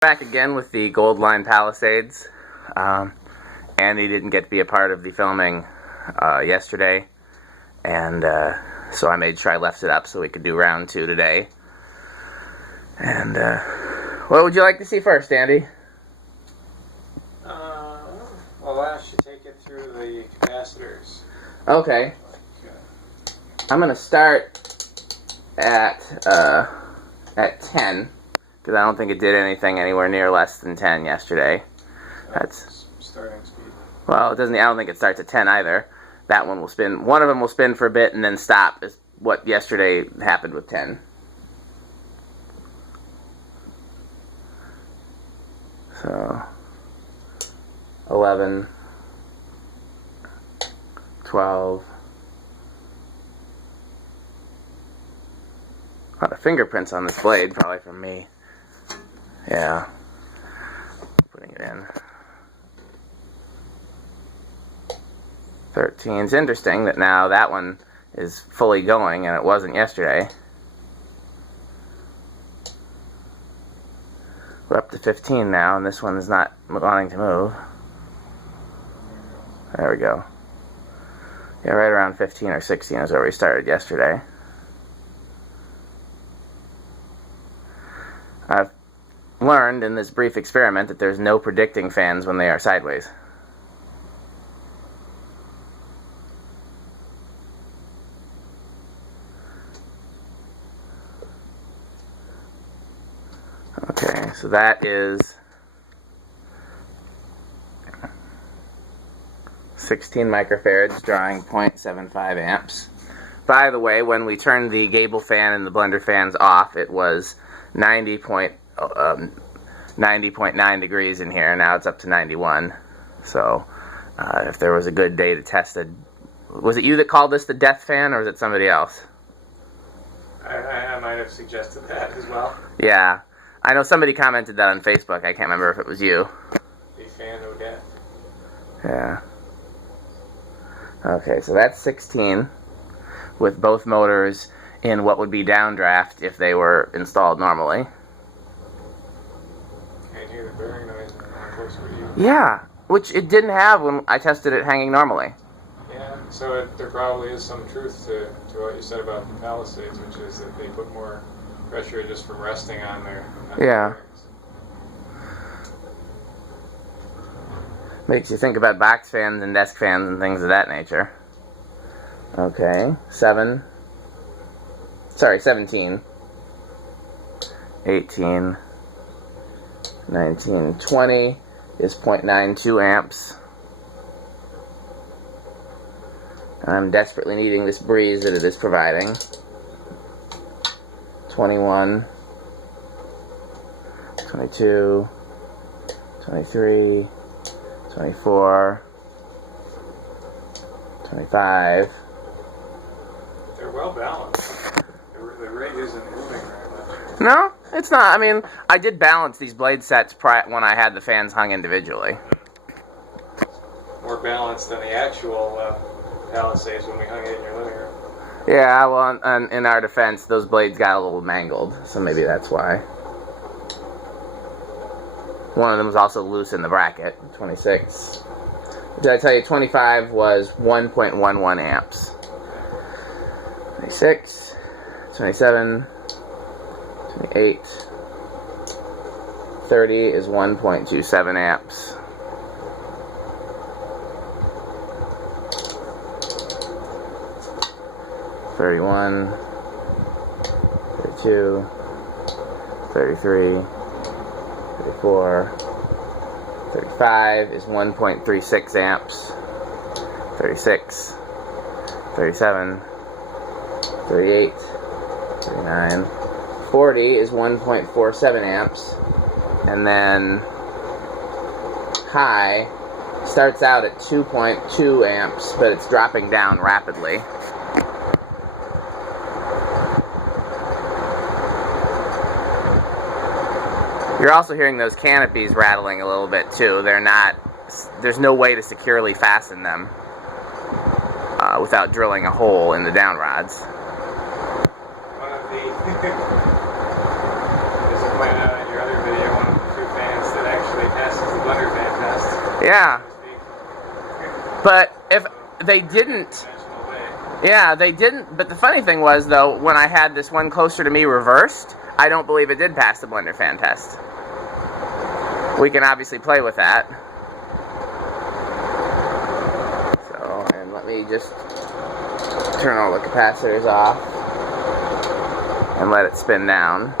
Back again with the Gold Line Palisades. Andy didn't get to be a part of the filming yesterday, and so I made sure I left it up so we could do round 2 today. And what would you like to see first, Andy? Well, I should take it through the capacitors. Okay. I'm going to start at 10. Because I don't think it did anything anywhere near less than 10 yesterday. That's starting speed. Well, it doesn't. I don't think it starts at 10 either. That one will spin. One of them will spin for a bit and then stop. Is what yesterday happened with 10. So 11, 12. A lot of fingerprints on this blade, probably from me. Yeah, putting it in. 13. It's interesting that now that one is fully going and it wasn't yesterday. We're up to 15 now, and this one is not wanting to move. There we go. Yeah, right around 15 or 16 is where we started yesterday. I've learned in this brief experiment that there's no predicting fans when they are sideways. Okay, so that is 16 microfarads drawing 0.75 amps. By the way, when we turned the gable fan and the blender fans off, it was 90.9 degrees in here. Now it's up to 91. So if there was a good day to test it, was it you that called this the death fan, or was it somebody else? I might have suggested that as well. Yeah, I know somebody commented that on Facebook. I can't remember if it was you. The fan of death. Yeah. Okay, so that's 16 with both motors in what would be downdraft if they were installed normally. Can't hear the bearing noise how close were you? Yeah, which it didn't have when I tested it hanging normally. Yeah, so there probably is some truth to what you said about the Palisades, which is that they put more pressure just from resting on their Yeah. bearings. Makes you think about box fans and desk fans and things of that nature. Okay, 17, 18, 19, 20 is 0.92 amps. I'm desperately needing this breeze that it is providing. 21, 22, 23, 24, 25. They're well balanced. The rate isn't moving very much. No, it's not. I mean, I did balance these blade sets when I had the fans hung individually. More balanced than the actual Palisades when we hung it in your living room. Yeah, well, in our defense, those blades got a little mangled, so maybe that's why. One of them was also loose in the bracket, 26. Did I tell you 25 was 1.11 amps? 26, 27, 28, 30 is 1.27 amps. 31, 32, 33, 34, 35 is 1.36 amps. 36, 37, 38, 39, 40 is 1.47 amps. And then high starts out at 2.2 amps, but it's dropping down rapidly. You're also hearing those canopies rattling a little bit too. There's no way to securely fasten them without drilling a hole in the down rods. One of the, as I pointed out in your other video, one of the Yeah. But if they didn't, yeah, they didn't. But the funny thing was, though, when I had this one closer to me reversed, I don't believe it did pass the blender fan test. We can obviously play with that. So, and let me just turn all the capacitors off and let it spin down.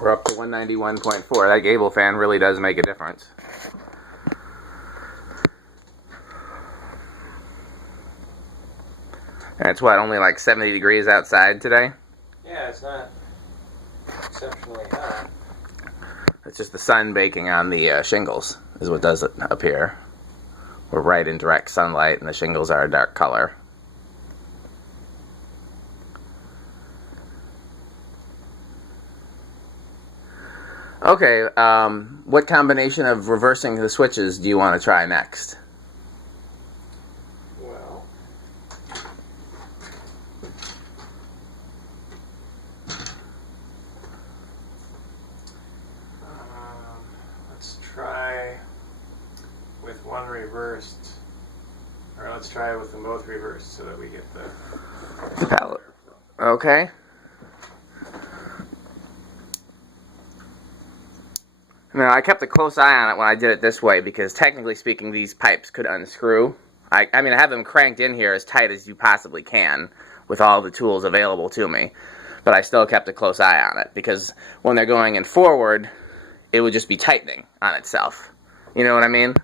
We're up to 191.4. That gable fan really does make a difference. And it's what, only like 70 degrees outside today? Yeah, it's not exceptionally hot. It's just the sun baking on the shingles is what does it up here. We're right in direct sunlight and the shingles are a dark color. Okay, what combination of reversing the switches do you want to try next? Well, let's try with one reversed, or let's try with them both reversed so that we get the palette. Okay. Now, I kept a close eye on it when I did it this way because technically speaking, these pipes could unscrew. I mean, I have them cranked in here as tight as you possibly can with all the tools available to me. But I still kept a close eye on it because when they're going in forward, it would just be tightening on itself. You know what I mean?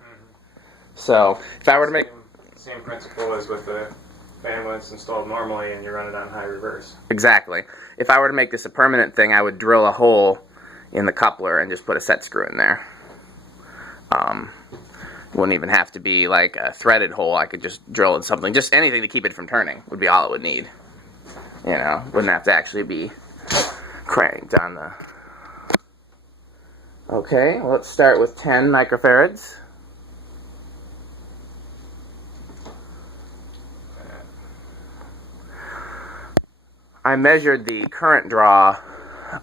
So, if I were to make... Same principle as with the fan when it's installed normally and you run it on high reverse. Exactly. If I were to make this a permanent thing, I would drill a hole in the coupler and just put a set screw in there. Wouldn't even have to be like a threaded hole. I could just drill in something, just anything to keep it from turning would be all it would need. You know, wouldn't have to actually be cranked on the... Okay, well, let's start with 10 microfarads. I measured the current draw,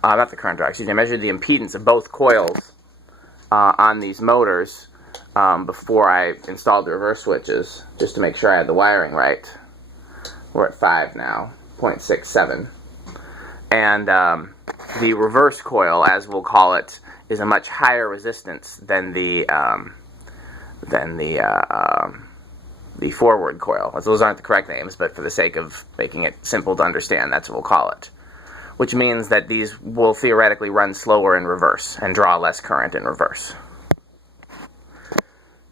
not the current draw, excuse me, I measured the impedance of both coils on these motors before I installed the reverse switches, just to make sure I had the wiring right. We're at 5 now, 0.67. And the reverse coil, as we'll call it, is a much higher resistance than the forward coil. Those aren't the correct names, but for the sake of making it simple to understand, that's what we'll call it. Which means that these will theoretically run slower in reverse and draw less current in reverse.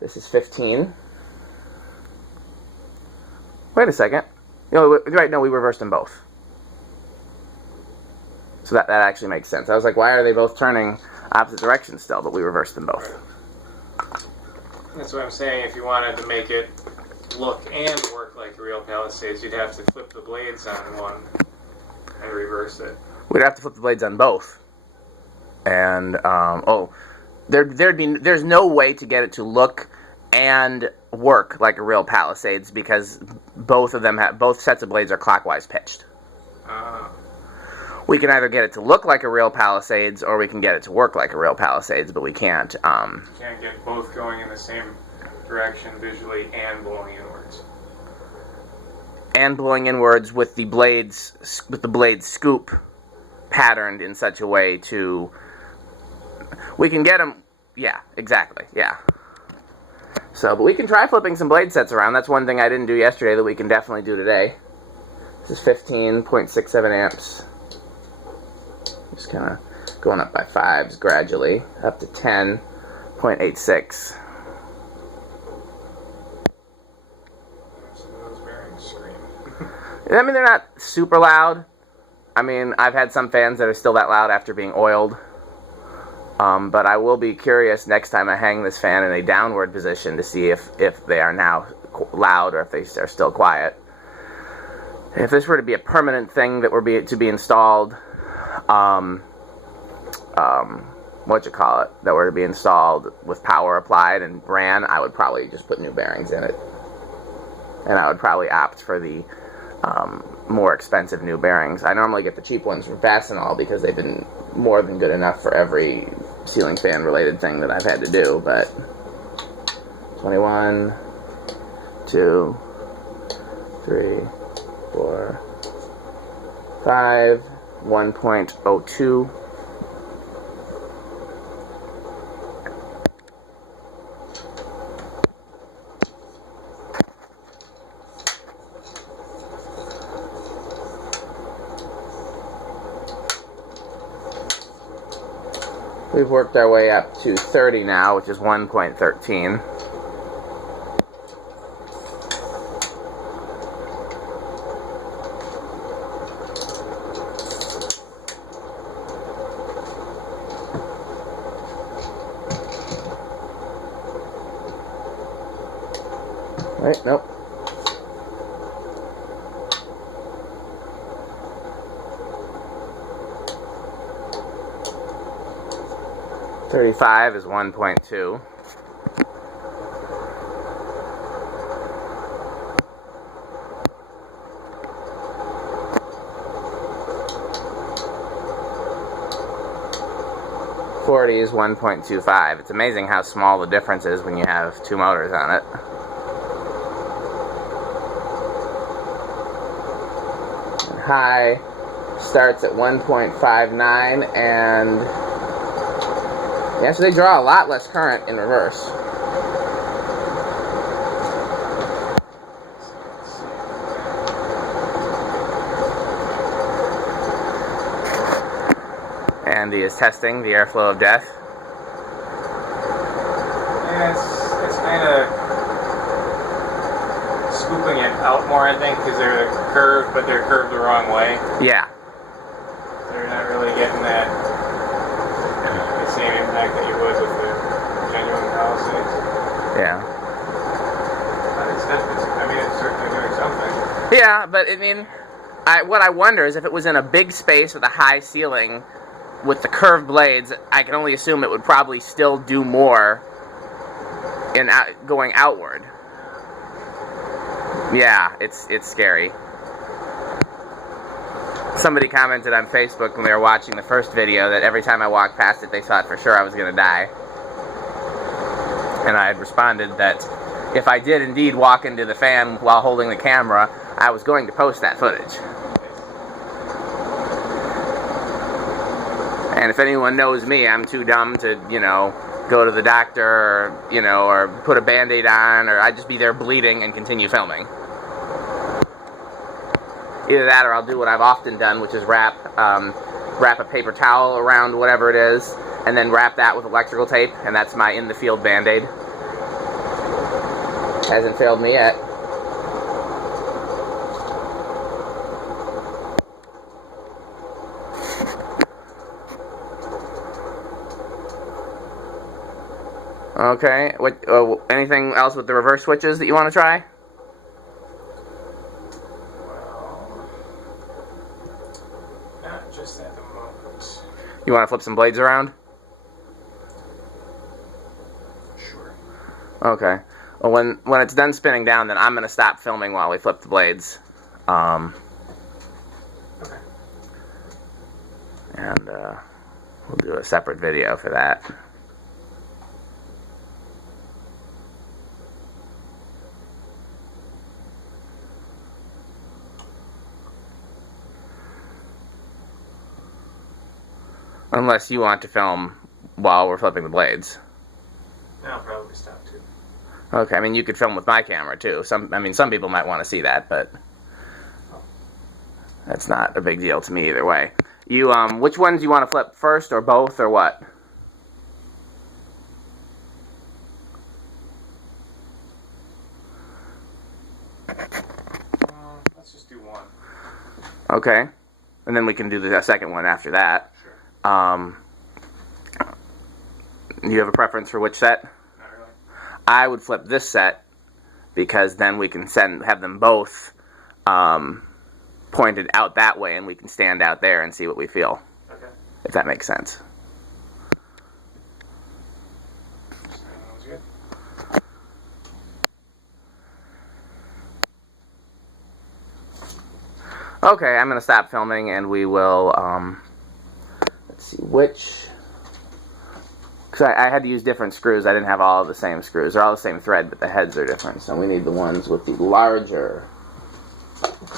This is 15. Wait a second. No, right, no, we reversed them both. So that actually makes sense. I was like, why are they both turning opposite directions still? But we reversed them both. That's what I'm saying. If you wanted to make it look and work like real Palisades, you'd have to flip the blades on one and reverse it. We'd have to flip the blades on both. And there's no way to get it to look and work like a real Palisades because both sets of blades are clockwise pitched. We can either get it to look like a real Palisades or we can get it to work like a real Palisades, but we can't. You can't get both going in the same direction visually and blowing inwards. And blowing inwards with the blades scoop patterned in such a way to... We can get them... Yeah, exactly, yeah. So, but we can try flipping some blade sets around. That's one thing I didn't do yesterday that we can definitely do today. This is 15.67 amps. Just kind of going up by 5s gradually, up to 10.86. Some of those bearings. I mean, they're not super loud. I mean, I've had some fans that are still that loud after being oiled. But I will be curious next time I hang this fan in a downward position to see if they are now loud or if they are still quiet. If this were to be a permanent thing that were to be installed, that were to be installed with power applied and ran, I would probably just put new bearings in it. And I would probably opt for the more expensive new bearings. I normally get the cheap ones from Fastenal because they've been more than good enough for every ceiling fan related thing that I've had to do. But 21, 2, 3, 4, 5, 1.02. We've worked our way up to 30 now, which is 1.13. Right, nope. $35 is 1.2. $40 is 1.25. It's amazing how small the difference is when you have two motors on it. And high starts at 1.59 and yeah, so they draw a lot less current in reverse. Andy is testing the airflow of death. Yeah, it's kind of scooping it out more, I think, because they're curved, but they're curved the wrong way. Yeah. They're not really getting that same impact that you would with the genuine Palisades. Yeah. It's certainly doing something. Yeah, but I mean, what I wonder is if it was in a big space with a high ceiling with the curved blades, I can only assume it would probably still do more in going outward. Yeah, it's scary. Somebody commented on Facebook when they were watching the first video that every time I walked past it, they thought for sure I was going to die. And I had responded that if I did indeed walk into the fan while holding the camera, I was going to post that footage. And if anyone knows me, I'm too dumb to, go to the doctor or, or put a Band-Aid on, or I'd just be there bleeding and continue filming. Either that or I'll do what I've often done, which is wrap a paper towel around whatever it is, and then wrap that with electrical tape, and that's my in-the-field Band-Aid. Hasn't failed me yet. Okay, anything else with the reverse switches that you want to try? Just at the moment. You want to flip some blades around? Sure. Okay. Well, when it's done spinning down, then I'm going to stop filming while we flip the blades. Okay. And we'll do a separate video for that. Unless you want to film while we're flipping the blades. I'll probably stop too. Okay, I mean you could film with my camera too. Some people might want to see that, but that's not a big deal to me either way. You which ones do you want to flip first, or both, or what? Let's just just do one. Okay. And then we can do the second one after that. Sure. Do you have a preference for which set? Not really. I would flip this set because then we can have them both pointed out that way, and we can stand out there and see what we feel. Okay. If that makes sense. Sounds good. Okay, I'm going to stop filming, and we will, let's see, because I had to use different screws. I didn't have all of the same screws. They're all the same thread, but the heads are different. So we need the ones with the larger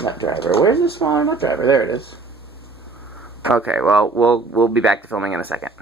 nut driver. Where's the smaller nut driver? There it is. Okay, well, we'll be back to filming in a second.